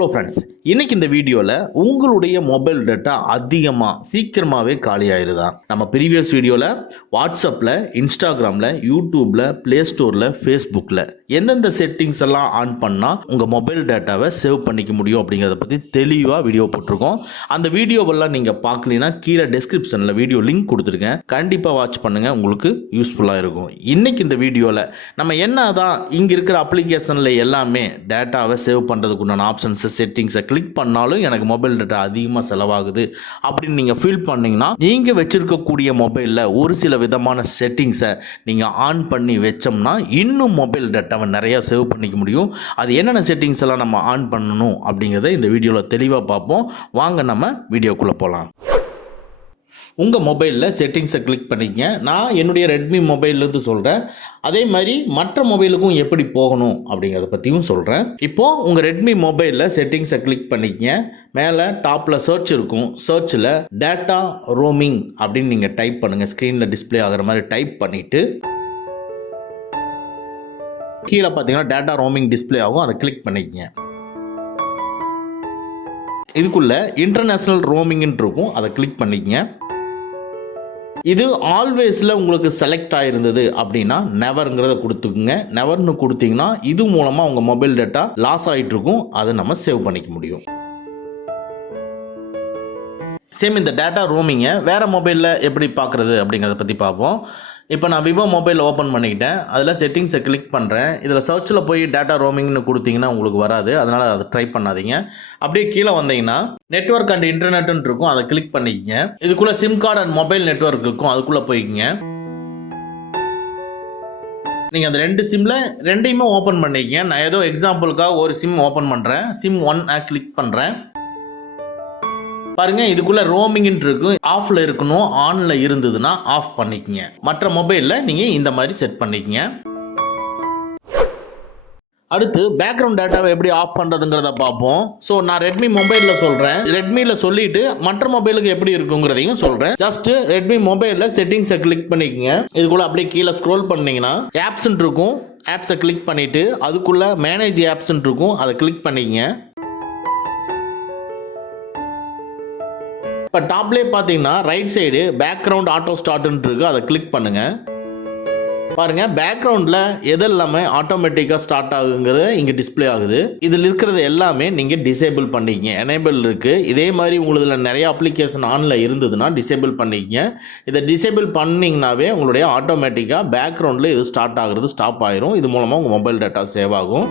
Hello friends, இன்னைக்கு இந்த வீடியோவில் உங்களுடைய மொபைல் டேட்டா சீக்கிரமாகவே காலி ஆயிருதா? நம்ம ப்ரீவியஸ் வீடியோவில் வாட்ஸ்அப்பில், இன்ஸ்டாகிராமில், யூடியூப்பில், ப்ளே ஸ்டோரில், ஃபேஸ்புக்கில் எந்தெந்த செட்டிங்ஸ் எல்லாம் ஆன் பண்ணால் உங்கள் மொபைல் டேட்டாவை சேவ் பண்ணிக்க முடியும் அப்படிங்கிறத பற்றி தெளிவாக வீடியோ போட்டிருக்கோம். அந்த வீடியோவெல்லாம் நீங்கள் பார்க்கலனா கீழே டெஸ்கிரிப்ஷனில் வீடியோ லிங்க் கொடுத்துருக்கேன். கண்டிப்பாக வாட்ச் பண்ணுங்கள், உங்களுக்கு யூஸ்ஃபுல்லாக இருக்கும். இன்னைக்கு இந்த வீடியோவில் நம்ம என்ன தான் இங்கே இருக்கிற அப்ளிகேஷனில் எல்லாமே டேட்டாவை சேவ் பண்ணுறதுக்கு உண்டான ஆப்ஷன்ஸை செட்டிங்ஸை கிளிக் பண்ணாலும் எனக்கு மொபைல் டேட்டா அதிகமாக செலவாகுது அப்படின்னு நீங்கள் ஃபீல் பண்ணிங்கன்னா, நீங்கள் வச்சுருக்கக்கூடிய மொபைலில் ஒரு சில விதமான செட்டிங்ஸை நீங்கள் ஆன் பண்ணி வச்சோம்னா இன்னும் மொபைல் டேட்டாவை நிறையா சேவ் பண்ணிக்க முடியும். அது என்னென்ன செட்டிங்ஸ் எல்லாம் நம்ம ஆன் பண்ணணும் அப்படிங்கிறத இந்த வீடியோவில் தெளிவாக பார்ப்போம். வாங்க நம்ம வீடியோக்குள்ளே போகலாம். உங்கள் மொபைலில் செட்டிங்ஸை கிளிக் பண்ணிக்கங்க. நான் என்னுடைய ரெட்மி மொபைல்லேருந்து சொல்கிறேன். அதே மாதிரி மற்ற மொபைலுக்கும் எப்படி போகணும் அப்படிங்கிறத பற்றியும் சொல்கிறேன். இப்போது உங்கள் ரெட்மி மொபைலில் செட்டிங்ஸை கிளிக் பண்ணிக்கங்க. மேலே டாப்பில் சர்ச் இருக்கும். சர்ச்சில் டேட்டா ரோமிங் அப்படின்னு நீங்கள் டைப் பண்ணுங்கள். ஸ்க்ரீனில் டிஸ்பிளே ஆகிற மாதிரி டைப் பண்ணிவிட்டு கீழே பார்த்தீங்கன்னா டேட்டா ரோமிங் டிஸ்பிளே ஆகும். அதை கிளிக் பண்ணிக்கங்க. இதுக்குள்ளே இன்டர்நேஷ்னல் ரோமிங்னு இருக்கும். அதை கிளிக் பண்ணிக்கங்க. இது ஆல்வேஸில் உங்களுக்கு செலக்ட் ஆகிருந்தது அப்படின்னா நெவருங்கிறத கொடுத்துக்குங்க. நெவர்னு கொடுத்தீங்கன்னா இது மூலமாக உங்கள் மொபைல் டேட்டா லாஸ் ஆகிட்டு இருக்கும். அதை நம்ம சேவ் பண்ணிக்க முடியும். சேம் இந்த டேட்டா ரோமிங்கை வேறு மொபைலில் எப்படி பார்க்குறது அப்படிங்கிறத பற்றி பார்ப்போம். இப்போ நான் விவோ மொபைல் ஓப்பன் பண்ணிக்கிட்டேன். அதில் செட்டிங்ஸை கிளிக் பண்ணுறேன். இதில் சர்ச்சில் போய் டேட்டா ரோமிங்னு கொடுத்தீங்கன்னா உங்களுக்கு வராது. அதனால் அதை ட்ரை பண்ணாதீங்க. அப்படியே கீழே வந்தீங்கன்னா நெட்வொர்க் அண்ட் இன்டர்நெட்னு இருக்கும். அதை கிளிக் பண்ணிக்கங்க. இதுக்குள்ளே sim card and mobile network இருக்கும். அதுக்குள்ளே போய்க்குங்க. நீங்கள் அந்த ரெண்டு சிம்மில் ரெண்டையுமே ஓப்பன் பண்ணிக்கங்க. நான் ஏதோ எக்ஸாம்பிளுக்காக ஒரு சிம் ஓப்பன் பண்ணுறேன். சிம் 1 கிளிக் பண்ணுறேன். பாருங்க, இதுக்குள்ள ரோமிங் இருக்கு. ஆஃப்ல இருக்கணும். ஆன்ல இருந்ததுன்னா ஆஃப் பண்ணிக்கங்க. மற்ற மொபைல்ல நீங்க இந்த மாதிரி செட் பண்ணிக்கங்க. அடுத்து பேக்ரவுண்ட் டேட்டாவை எப்படி ஆஃப் பண்ணுறதுங்கிறத பார்ப்போம். ஸோ நான் ரெட்மி மொபைலில் சொல்கிறேன். ரெட்மியில் சொல்லிட்டு மற்ற மொபைலுக்கு எப்படி இருக்குங்கிறதையும் சொல்கிறேன். ஜஸ்ட் ரெட்மி மொபைலில் செட்டிங்ஸை கிளிக் பண்ணிக்கங்க. இதுக்குள்ள அப்படியே கீழே ஸ்க்ரோல் பண்ணீங்கன்னா ஆப்ஸ் இருக்கும். ஆப்ஸை கிளிக் பண்ணிட்டு அதுக்குள்ள மேனேஜ் ஆப்ஸ் இருக்கும். அதை கிளிக் பண்ணிக்கங்க. இப்போ டாப்லேயே பார்த்தீங்கன்னா ரைட் சைடு பேக்ரவுண்ட் ஆட்டோ ஸ்டார்ட்னு இருக்கு. அதை கிளிக் பண்ணுங்க. பாருங்க, பேக்ரவுண்டில் எது எல்லாமே ஆட்டோமேட்டிக்காக ஸ்டார்ட் ஆகுங்கிறது இங்கே டிஸ்பிளே ஆகுது. இதில் இருக்கிறது எல்லாமே நீங்கள் டிசேபிள் பண்ணிக்கங்க. எனேபிள் இருக்குது. இதே மாதிரி உங்களதில் நிறைய அப்ளிகேஷன் ஆனில் இருந்ததுன்னா டிசேபிள் பண்ணிக்கங்க. இதை டிசேபிள் பண்ணிங்கனாவே உங்களுடைய ஆட்டோமேட்டிக்காக பேக்ரவுண்டில் இது ஸ்டார்ட் ஆகுறது ஸ்டாப் ஆயிரும். இது மூலமாக உங்கள் மொபைல் டேட்டா சேவ் ஆகும்.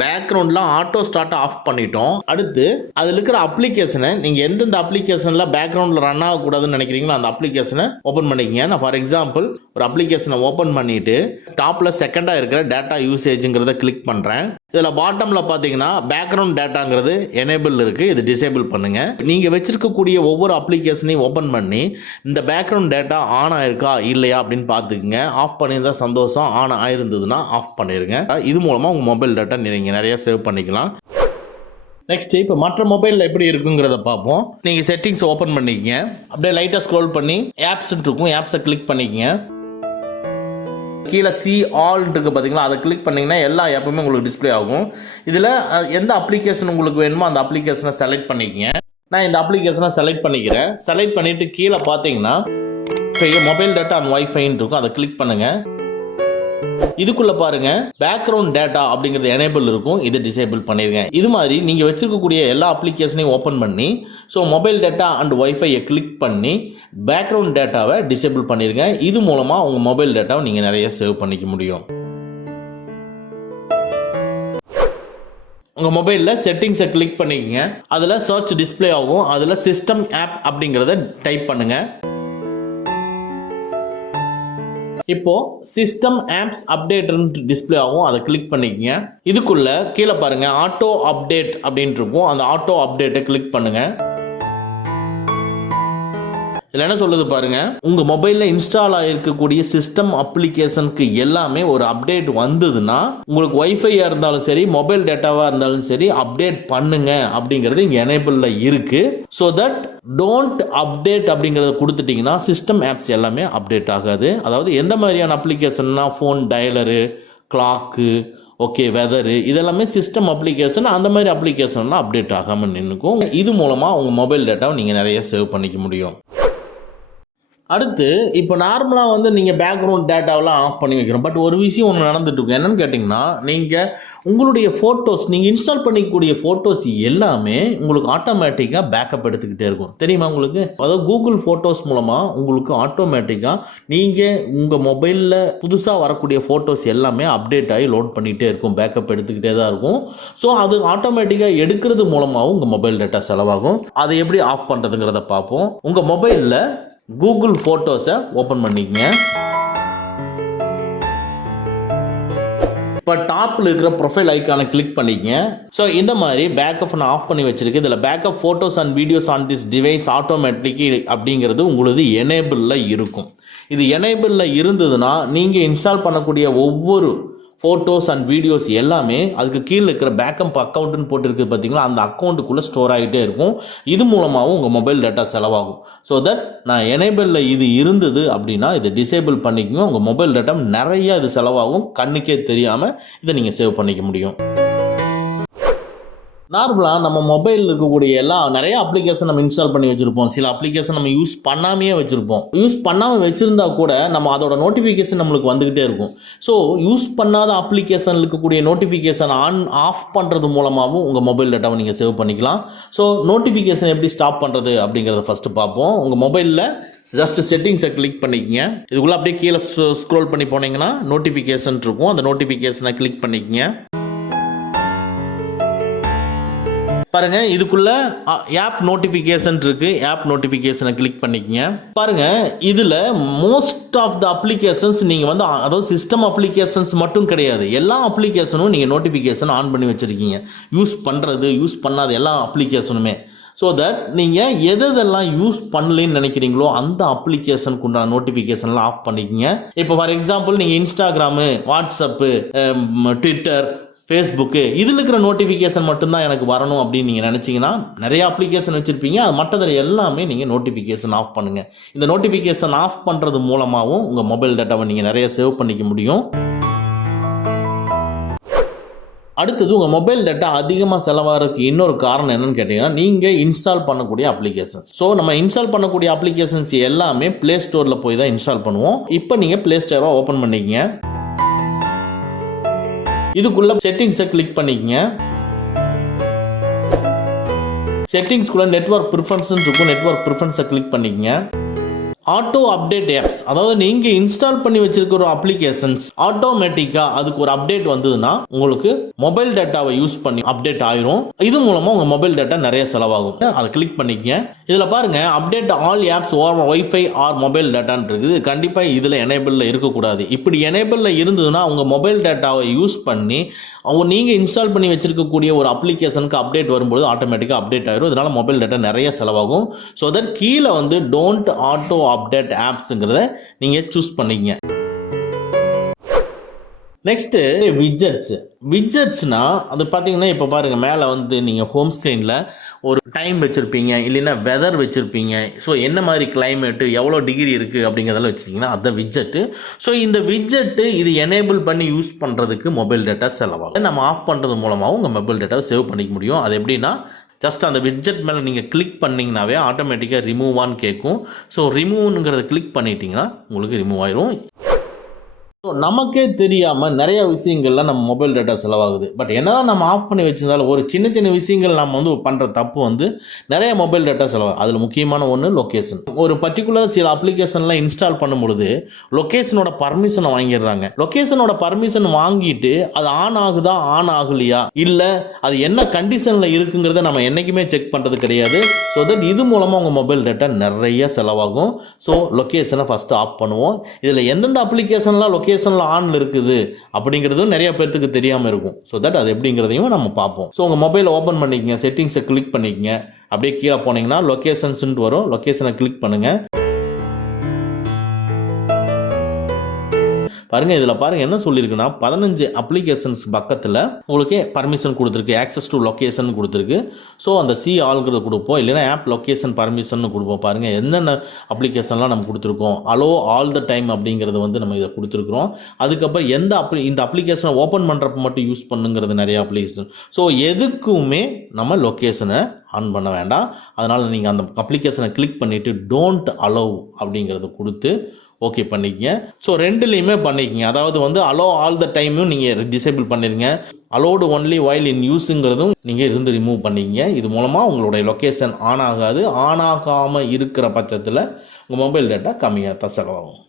பேக்ரவுண்டில் ஆட்டோ ஸ்டார்ட் ஆஃப் பண்ணிட்டோம். அடுத்து அதில் இருக்கிற அப்ளிகேஷனை நீங்கள் எந்தெந்த அப்ளிகேஷனில் பேக்ரவுண்டில் ரன் ஆகக்கூடாதுன்னு நினைக்கிறீங்களோ அந்த அப்ளிகேஷனை ஓப்பன் பண்ணிக்கங்க. நான் ஃபார் எக்ஸாம்பிள் ஒரு அப்ளிகேஷனை ஓப்பன் பண்ணிவிட்டு டாப்பில் செகண்டாக இருக்கிற டேட்டா யூசேஜுங்கிறத கிளிக் பண்ணுறேன். இதில் பாட்டமில் பார்த்தீங்கன்னா பேக்ரவுண்ட் டேட்டாங்கிறது எனேபிள் இருக்குது. இது டிசேபிள் பண்ணுங்கள். நீங்கள் வச்சிருக்கக்கூடிய ஒவ்வொரு அப்ளிகேஷனையும் ஓப்பன் பண்ணி இந்த பேக்ரவுண்ட் டேட்டா ஆன் ஆயிருக்கா இல்லையா அப்படின்னு பார்த்துக்குங்க. ஆஃப் பண்ணியிருந்தா சந்தோஷம். ஆன் ஆயிருந்ததுன்னா ஆஃப் பண்ணிடுங்க. இது மூலமாக உங்கள் மொபைல் டேட்டா நீங்கள் நிறைய சேவ் பண்ணிக்கலாம். நெக்ஸ்ட் இப்போ மற்ற மொபைலில் எப்படி இருக்குங்கிறத பார்ப்போம். நீங்கள் செட்டிங்ஸ் ஓப்பன் பண்ணிக்கங்க. அப்படியே லைட்டாக ஸ்க்ரோல் பண்ணி ஆப்ஸ் இருக்கும். ஆப்ஸை கிளிக் பண்ணிக்கங்க. கீழே சி ஆல் இருக்குது பார்த்தீங்களா, அதை கிளிக் பண்ணிங்கன்னா எல்லா ஆப்புமே உங்களுக்கு டிஸ்பிளே ஆகும். இதில் எந்த அப்ளிகேஷன் உங்களுக்கு வேணுமோ அந்த அப்ளிகேஷனை செலக்ட் பண்ணிக்கங்க. நான் இந்த அப்ளிகேஷனை செலக்ட் பண்ணிக்கிறேன். செலக்ட் பண்ணிவிட்டு கீழே பார்த்தீங்கன்னா மொபைல் டேட்டா அண்ட் வைஃபைன்னு இருக்கும். அதை கிளிக் பண்ணுங்கள். இதுக்குள்ள பாருங்க பேக்ரவுண்ட் டேட்டா அப்படிங்கிறது எனேபிள் இருக்கும். இதை டிசேபிள் பண்ணிருங்க. இது மாதிரி நீங்க வச்சிருக்கக்கூடிய எல்லா அப்ளிகேஷனையும் ஓப்பன் பண்ணி ஸோ மொபைல் டேட்டா அண்ட் வைஃபையை கிளிக் பண்ணி பேக்ரவுண்ட் டேட்டாவை டிசேபிள் பண்ணிருங்க. இது மூலமா உங்க மொபைல் டேட்டாவை நீங்க நிறைய சேவ் பண்ணிக்க முடியும். உங்கள் மொபைலில் செட்டிங்ஸை கிளிக் பண்ணிக்கங்க. அதில் சர்ச் டிஸ்பிளே ஆகும். அதில் சிஸ்டம் ஆப் அப்படிங்கிறத டைப் பண்ணுங்க. இப்போ சிஸ்டம் ஆப்ஸ் அப்டேட் டிஸ்பிளே ஆகும். அதை கிளிக் பண்ணிக்கங்க. இதுக்குள்ள கீழே பாருங்க ஆட்டோ அப்டேட் அப்படின்னு இருக்கும். அந்த ஆட்டோ அப்டேட்டை கிளிக் பண்ணுங்க. இதில் என்ன சொல்லுது பாருங்க, உங்க மொபைல்ல இன்ஸ்டால் ஆகிருக்கக்கூடிய சிஸ்டம் அப்ளிகேஷனுக்கு எல்லாமே ஒரு அப்டேட் வந்ததுன்னா உங்களுக்கு வைஃபையா இருந்தாலும் சரி மொபைல் டேட்டாவா இருந்தாலும் சரி அப்டேட் பண்ணுங்க அப்படிங்கிறது இங்க எனேபிள்ல இருக்கு. ஸோ தட் டோன்ட் அப்டேட் அப்படிங்கிறத கொடுத்துட்டீங்கன்னா சிஸ்டம் ஆப்ஸ் எல்லாமே அப்டேட் ஆகாது. அதாவது எந்த மாதிரியான அப்ளிகேஷன்னா ஃபோன் டயலரு, கிளாக்கு, ஓகே வெதரு இதெல்லாமே சிஸ்டம் அப்ளிகேஷன். அந்த மாதிரி அப்ளிகேஷன்லாம் அப்டேட் ஆகாமல் நின்றுக்கும். இது மூலமாக உங்கள் மொபைல் டேட்டாவை நீங்கள் நிறைய சேவ் பண்ணிக்க முடியும். அடுத்து இப்போ நார்மலாக வந்து நீங்கள் பேக்ரவுண்ட் டேட்டாவெலாம் ஆஃப் பண்ணி வைக்கிறோம். பட் ஒரு விஷயம் ஒன்று நடந்துட்டு இருக்கும். என்னென்னு கேட்டிங்கன்னா, நீங்கள் உங்களுடைய ஃபோட்டோஸ் நீங்கள் இன்ஸ்டால் பண்ணிக்கக்கூடிய ஃபோட்டோஸ் எல்லாமே உங்களுக்கு ஆட்டோமேட்டிக்காக பேக்கப் எடுத்துக்கிட்டே இருக்கும். தெரியுமா உங்களுக்கு? அதாவது கூகுள் ஃபோட்டோஸ் மூலமாக உங்களுக்கு ஆட்டோமேட்டிக்காக நீங்கள் உங்கள் மொபைலில் புதுசாக வரக்கூடிய ஃபோட்டோஸ் எல்லாமே அப்டேட் ஆகி லோட் பண்ணிகிட்டே இருக்கும். பேக்கப் எடுத்துக்கிட்டே தான் இருக்கும். ஸோ அது ஆட்டோமேட்டிக்காக எடுக்கிறது மூலமாகவும் உங்கள் மொபைல் டேட்டா செலவாகும். அதை எப்படி ஆஃப் பண்ணுறதுங்கிறத பார்ப்போம். உங்கள் மொபைலில் கூகுள் ஃபோட்டோஸை ஓப்பன் பண்ணிக்கங்க. இப்போ டாப்பில் இருக்கிற ப்ரொஃபைல் ஐக்கானை கிளிக் பண்ணிக்கங்க. ஸோ இந்த மாதிரி பேக்கப் நான் ஆஃப் பண்ணி வச்சிருக்கு. இதில் backup photos and videos on this device automatically அப்படிங்கிறது உங்களுக்கு எனேபிளில் இருக்கும். இது எனேபிளில் இருந்ததுன்னா நீங்கள் இன்ஸ்டால் பண்ணக்கூடிய ஒவ்வொரு ஃபோட்டோஸ் அண்ட் வீடியோஸ் எல்லாமே அதுக்கு கீழே இருக்கிற பேக்கப் அக்கௌண்ட்டுன்னு போட்டுருக்கு பார்த்தீங்களா, அந்த அக்கௌண்ட்டுக்குள்ளே ஸ்டோர் ஆகிட்டே இருக்கும். இது மூலமாகவும் உங்கள் மொபைல் டேட்டா செலவாகும். ஸோ தட் நான் எனேபிளில் இது இருந்தது அப்படின்னா இதை டிசேபிள் பண்ணிக்கணும். உங்கள் மொபைல் டேட்டா நிறைய இது செலவாகும். கண்ணுக்கே தெரியாமல் இதை நீங்கள் சேவ் பண்ணிக்க முடியும். நார்மலாக நம்ம மொபைலில் இருக்கக்கூடிய நிறைய அப்ளிகேஷன் நம்ம இன்ஸ்டால் பண்ணி வச்சுருப்போம். சில அப்ளிகேஷன் நம்ம யூஸ் பண்ணாமையே வச்சுருப்போம். யூஸ் பண்ணாமல் வச்சுருந்தா கூட நம்ம அதோட நோட்டிஃபிகேஷன் நம்மளுக்கு வந்துக்கிட்டே இருக்கும். ஸோ யூஸ் பண்ணாத அப்ளிகேஷன் இருக்கக்கூடிய நோட்டிஃபிகேஷன் ஆஃப் பண்ணுறது மூலமாகவும் உங்கள் மொபைல் டேட்டாவை நீங்கள் சேவ் பண்ணிக்கலாம். ஸோ நோட்டிஃபிகேஷன் எப்படி ஸ்டாப் பண்ணுறது அப்படிங்கிறத ஃபஸ்ட்டு பார்ப்போம். உங்கள் மொபைலில் ஜஸ்ட் செட்டிங்ஸை கிளிக் பண்ணிக்கங்க. இதுக்குள்ளே அப்படியே கீழே ஸ்க்ரோல் பண்ணி போனீங்கன்னா நோட்டிஃபிகேஷன் இருக்கும். அந்த நோட்டிஃபிகேஷனை கிளிக் பண்ணிக்கங்க. பாருங்க, இதுக்குள்ள ஆப் நோட்டிஃபிகேஷன் இருக்கு. ஆப் நோட்டிஃபிகேஷனை கிளிக் பண்ணிக்கங்க. பாருங்க, இதுல மோஸ்ட் ஆஃப் த அப்ளிகேஷன்ஸ் நீங்க வந்து அதாவது சிஸ்டம் அப்ளிகேஷன்ஸ் மட்டும் கிடையாது, எல்லா அப்ளிகேஷனும் நீங்க நோட்டிஃபிகேஷன் ஆன் பண்ணி வச்சிருக்கீங்க. யூஸ் பண்றது யூஸ் பண்ணாத எல்லா அப்ளிகேஷனுமே. ஸோ தட் நீங்கள் எதெல்லாம் யூஸ் பண்ணலன்னு நினைக்கிறீங்களோ அந்த அப்ளிகேஷனுக்கு உண்டான நோட்டிஃபிகேஷன்லாம் ஆஃப் பண்ணிக்கங்க. இப்போ ஃபார் எக்ஸாம்பிள் நீங்கள் இன்ஸ்டாகிராமு, வாட்ஸ்அப்பு, ட்விட்டர், ஃபேஸ்புக்கு இதில் இருக்கிற நோட்டிஃபிகேஷன் மட்டும்தான் எனக்கு வரணும் அப்படின்னு நீங்கள் நினச்சிங்கன்னா நிறைய அப்ளிகேஷன் வச்சுருப்பீங்க. அது மற்றதில் எல்லாமே நீங்கள் நோட்டிஃபிகேஷன் ஆஃப் பண்ணுங்கள். இந்த நோட்டிஃபிகேஷன் ஆஃப் பண்ணுறது மூலமாகவும் உங்கள் மொபைல் டேட்டாவை நீங்கள் நிறைய சேவ் பண்ணிக்க முடியும். அடுத்தது உங்கள் மொபைல் டேட்டா அதிகமாக செலவாகிறதுக்கு இன்னொரு காரணம் என்னன்னு கேட்டிங்கன்னா, நீங்கள் இன்ஸ்டால் பண்ணக்கூடிய அப்ளிகேஷன்ஸ். ஸோ நம்ம இன்ஸ்டால் பண்ணக்கூடிய அப்ளிகேஷன்ஸ் எல்லாமே ப்ளே ஸ்டோரில் போய் தான் இன்ஸ்டால் பண்ணுவோம். இப்போ நீங்கள் ப்ளே ஸ்டோரை ஓப்பன் பண்ணிக்கங்க. இதுக்குள்ள செட்டிங்ஸை கிளிக் பண்ணிக்கங்க. செட்டிங்ஸ்குள்ள நெட்வொர்க் ப்ரிஃபரன்ஸ் இருக்கும். நெட்வொர்க் ப்ரிஃபரன்ஸை கிளிக் பண்ணிக்கங்க. ஆட்டோ அப்டேட் ஆப்ஸ், அதாவது நீங்கள் இன்ஸ்டால் பண்ணி வச்சிருக்கிற அப்ளிகேஷன்ஸ் ஆட்டோமேட்டிக்காக அதுக்கு ஒரு அப்டேட் வந்ததுன்னா உங்களுக்கு மொபைல் டேட்டாவை யூஸ் பண்ணி அப்டேட் ஆயிரும். இது மூலமாக உங்கள் மொபைல் டேட்டா நிறைய செலவாகும். அதை கிளிக் பண்ணிக்கங்க. இதில் பாருங்க, update all apps over wifi or mobile டேட்டான்னு இருக்குது. கண்டிப்பாக இதில் எனேபிளில் இருக்கக்கூடாது. இப்படி எனேபிளில் இருந்ததுன்னா உங்கள் மொபைல் டேட்டாவை யூஸ் பண்ணி நீங்கள் இன்ஸ்டால் பண்ணி வச்சிருக்கக்கூடிய ஒரு அப்ளிகேஷனுக்கு அப்டேட் வரும்போது ஆட்டோமேட்டிக்காக அப்டேட் ஆயிரும். இதனால் மொபைல் டேட்டா நிறைய செலவாகும். ஸோ தட் கீழே வந்து டோன்ட் ஆட்டோ அப்டேட் ஆப்ஸ்ங்கிறத நீங்கள் சூஸ் பண்ணிக்கங்க. நெக்ஸ்ட்டு விட்ஜெட்ஸ்னா அது பார்த்தீங்கன்னா, இப்போ பாருங்கள், மேலே வந்து நீங்கள் ஹோம் ஸ்க்ரீனில் ஒரு டைம் வச்சுருப்பீங்க, இல்லைன்னா வெதர் வச்சுருப்பீங்க. ஸோ என்ன மாதிரி கிளைமேட்டு, எவ்வளோ டிகிரி இருக்குது அப்படிங்கிறதெல்லாம் வச்சுருக்கீங்கன்னா அதுதான் விட்ஜெட்டு. ஸோ இந்த விட்ஜெட்டு இது எனேபிள் பண்ணி யூஸ் பண்ணுறதுக்கு மொபைல் டேட்டா செலவாகும். நம்ம ஆஃப் பண்ணுறது மூலமாகவும் உங்கள் மொபைல் டேட்டாவை சேவ் பண்ணிக்க முடியும். அது எப்படின்னா, ஜஸ்ட் அந்த விட்ஜெட் மேலே நீங்கள் கிளிக் பண்ணிங்கனாவே ஆட்டோமேட்டிக்காக ரிமூவான்னு கேட்கும். ஸோ ரிமூவ்ங்கிறத கிளிக் பண்ணிட்டீங்கன்னா உங்களுக்கு ரிமூவ் ஆயிரும். ஸோ நமக்கே தெரியாமல் நிறைய விஷயங்கள்லாம் நம்ம மொபைல் டேட்டா செலவாகுது. பட் என்னதான் நம்ம ஆஃப் பண்ணி வச்சிருந்தாலும் ஒரு சின்ன சின்ன விஷயங்கள் நம்ம வந்து பண்ணுற தப்பு வந்து நிறைய மொபைல் டேட்டா செலவாகும். அதில் முக்கியமான ஒன்று லொக்கேஷன். ஒரு பர்டிகுலர் சில அப்ளிகேஷன்லாம் இன்ஸ்டால் பண்ணும் பொழுது லொக்கேஷனோட பர்மிஷனை வாங்கிடுறாங்க. லொக்கேஷனோட பர்மிஷன் வாங்கிட்டு அது ஆன் ஆகுதா ஆன் ஆகலையா, இல்லை அது என்ன கண்டிஷனில் இருக்குங்கிறத நம்ம என்றைக்குமே செக் பண்ணுறது கிடையாது. ஸோ தட் இது மூலமாக உங்கள் மொபைல் டேட்டா நிறைய செலவாகும். ஸோ லொக்கேஷனை ஃபஸ்ட்டு ஆஃப் பண்ணுவோம். இதில் எந்தெந்த அப்ளிகேஷன்லாம் லொக்கேஷனில் ஆன்ல இருக்குது அப்படிங்கிறதும் நிறைய பேருக்கு தெரியாமல் இருக்கும். ஸோ தட் அது எப்படிங்கிறதையும் நம்ம பார்ப்போம். ஸோ உங்கள் மொபைலை ஓப்பன் பண்ணிக்கங்க, செட்டிங்ஸை கிளிக் பண்ணிக்கங்க. அப்படியே கீழே போனீங்கன்னா லொக்கேஷன்ஸ்ன்னு வரும். லொக்கேஷனை கிளிக் பண்ணுங்கள். பாருங்கள் இதில் பாருங்கள் என்ன சொல்லியிருக்குன்னா 15 அப்ளிகேஷன்ஸ் பக்கத்தில் உங்களுக்கு பர்மிஷன் கொடுத்துருக்கு, ஆக்சஸ் டு லொக்கேஷன் கொடுத்துருக்கு. ஸோ அந்த சி ஆல்ங்கிறத கொடுப்போம், இல்லைன்னா ஆப் லொக்கேஷன் பர்மிஷன் கொடுப்போம். பாருங்கள் என்னென்ன அப்ளிகேஷன்லாம் நம்ம கொடுத்துருக்கோம். அலோ ஆல் த டைம் அப்படிங்கிறது வந்து நம்ம இதை கொடுத்துருக்குறோம். அதுக்கப்புறம் இந்த அப்ளிகேஷனை ஓப்பன் பண்ணுறப்ப மட்டும் யூஸ் பண்ணுங்கிறது நிறைய அப்ளிகேஷன். ஸோ எதுக்குமே நம்ம லொக்கேஷனை ஆன் பண்ண வேண்டாம். அதனால் நீங்கள் அந்த அப்ளிகேஷனை கிளிக் பண்ணிவிட்டு டோன்ட் அலோவ் அப்படிங்கிறத கொடுத்து ஓகே பண்ணிக்கங்க. ஸோ ரெண்டுலேயுமே பண்ணிக்கங்க. அதாவது வந்து அலோ ஆல் த டைமும் நீங்கள் டிசேபிள் பண்ணிடுங்க, அலோடு ஒன்லி வைல் இன் யூஸுங்கிறதும் நீங்கள் இருந்து ரிமூவ் பண்ணிக்கங்க. இது மூலமாக உங்களுடைய லொக்கேஷன் ஆன் ஆகாது. ஆன் ஆகாமல் இருக்கிற பட்சத்தில் உங்கள் மொபைல் டேட்டா கம்மியாக தான் செலவாகும்.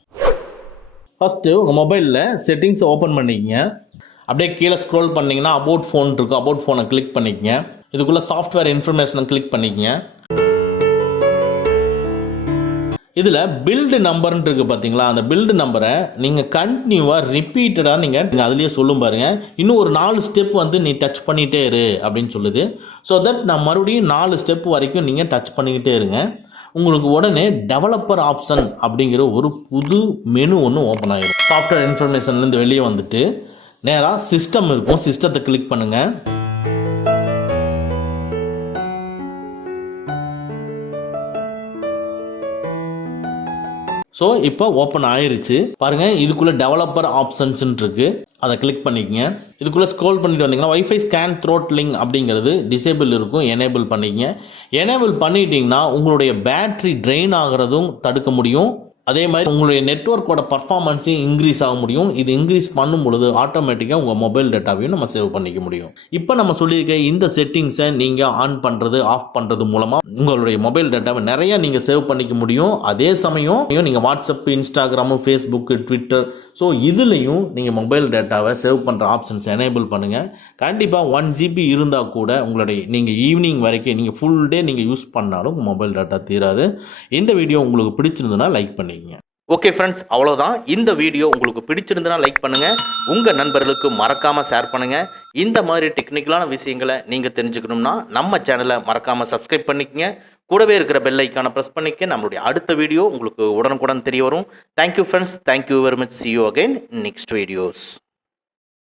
ஃபஸ்ட்டு உங்கள் மொபைலில் செட்டிங்ஸை ஓப்பன் பண்ணிக்கங்க. அப்படியே கீழே ஸ்க்ரோல் பண்ணிங்கன்னா அபவுட் ஃபோன் இருக்கும், அபவுட் ஃபோனை கிளிக் பண்ணிக்கங்க. இதுக்குள்ளே சாஃப்ட்வேர் இன்ஃபர்மேஷனை கிளிக் பண்ணிக்கங்க. இதில் பில்டு நம்பர்னு இருக்குது பார்த்தீங்களா, அந்த பில்டு நம்பரை நீங்கள் கண்டினியூவாக ரிப்பீட்டடாக நீங்கள் அதுலேயே சொல்லும் பாருங்கள். இன்னும் ஒரு 4 ஸ்டெப் வந்து நீ டச் பண்ணிகிட்டே இரு அப்படின்னு சொல்லுது. ஸோ தட் நான் மறுபடியும் 4 ஸ்டெப் வரைக்கும் நீங்கள் டச் பண்ணிக்கிட்டே இருங்க. உங்களுக்கு உடனே டெவலப்பர் ஆப்ஷன் அப்படிங்கிற ஒரு புது மெனு ஒன்று ஓப்பன் ஆகிடும். சாஃப்ட்வேர் இன்ஃபர்மேஷன்லேருந்து வெளியே வந்துட்டு நேராக சிஸ்டம் இருக்கும், சிஸ்டத்தை கிளிக் பண்ணுங்கள். ஸோ இப்போ ஓப்பன் ஆயிருச்சு பாருங்கள். இதுக்குள்ளே டெவலப்பர் ஆப்ஷன்ஸ் இருக்குது, அதை கிளிக் பண்ணிக்கங்க. இதுக்குள்ளே ஸ்க்ரோல் பண்ணிட்டு வந்தீங்கன்னா வைஃபை ஸ்கேன் த்ரோட்லிங் அப்படிங்கிறது டிசேபிள் இருக்கும், எனேபிள் பண்ணிக்கங்க. எனேபிள் பண்ணிட்டீங்கன்னா உங்களுடைய பேட்ரி ட்ரெயின் ஆகிறதும் தடுக்க முடியும். அதே மாதிரி உங்களுடைய நெட்வொர்க்கோட பர்ஃபார்மன்ஸையும் இன்க்ரீஸ் ஆக முடியும். இது இன்க்ரீஸ் பண்ணும் பொழுது ஆட்டோமேட்டிக்காக உங்கள் மொபைல் டேட்டாவையும் நம்ம சேவ் பண்ணிக்க முடியும். இப்போ நம்ம சொல்லியிருக்க இந்த செட்டிங்ஸை நீங்கள் ஆன் பண்ணுறது ஆஃப் பண்ணுறது மூலமாக உங்களுடைய மொபைல் டேட்டாவை நிறையா நீங்கள் சேவ் பண்ணிக்க முடியும். அதே சமயம் நீங்கள் WhatsApp, Instagram, Facebook, Twitter, so இதுலேயும் நீங்கள் மொபைல் டேட்டாவை சேவ் பண்ணுற ஆப்ஷன்ஸ் எனேபிள் பண்ணுங்கள். கண்டிப்பாக 1 GB இருந்தால் கூட உங்களுடைய நீங்கள் ஈவினிங் வரைக்கும் நீங்கள் ஃபுல் டே நீங்கள் யூஸ் பண்ணாலும் மொபைல் டேட்டா தீராது. இந்த வீடியோ உங்களுக்கு பிடிச்சிருந்ததுன்னா லைக் பண்ணி. ஓகே ஃப்ரெண்ட்ஸ், அவ்வளோதான். இந்த வீடியோ உங்களுக்கு பிடிச்சிருந்தனா லைக் பண்ணுங்கள், உங்கள் நண்பர்களுக்கு மறக்காமல் ஷேர் பண்ணுங்கள். இந்த மாதிரி டெக்னிக்கலான விஷயங்களை நீங்கள் தெரிஞ்சுக்கணும்னா நம்ம சேனலை மறக்காமல் சப்ஸ்கிரைப் பண்ணிக்கங்க. கூடவே இருக்கிற பெல் ஐக்கானை ப்ரெஸ் பண்ணிக்க. நம்மளுடைய அடுத்த வீடியோ உங்களுக்கு உடனுக்குடன் தெரிய வரும். Thank you friends, thank you very much. see you again in next videos.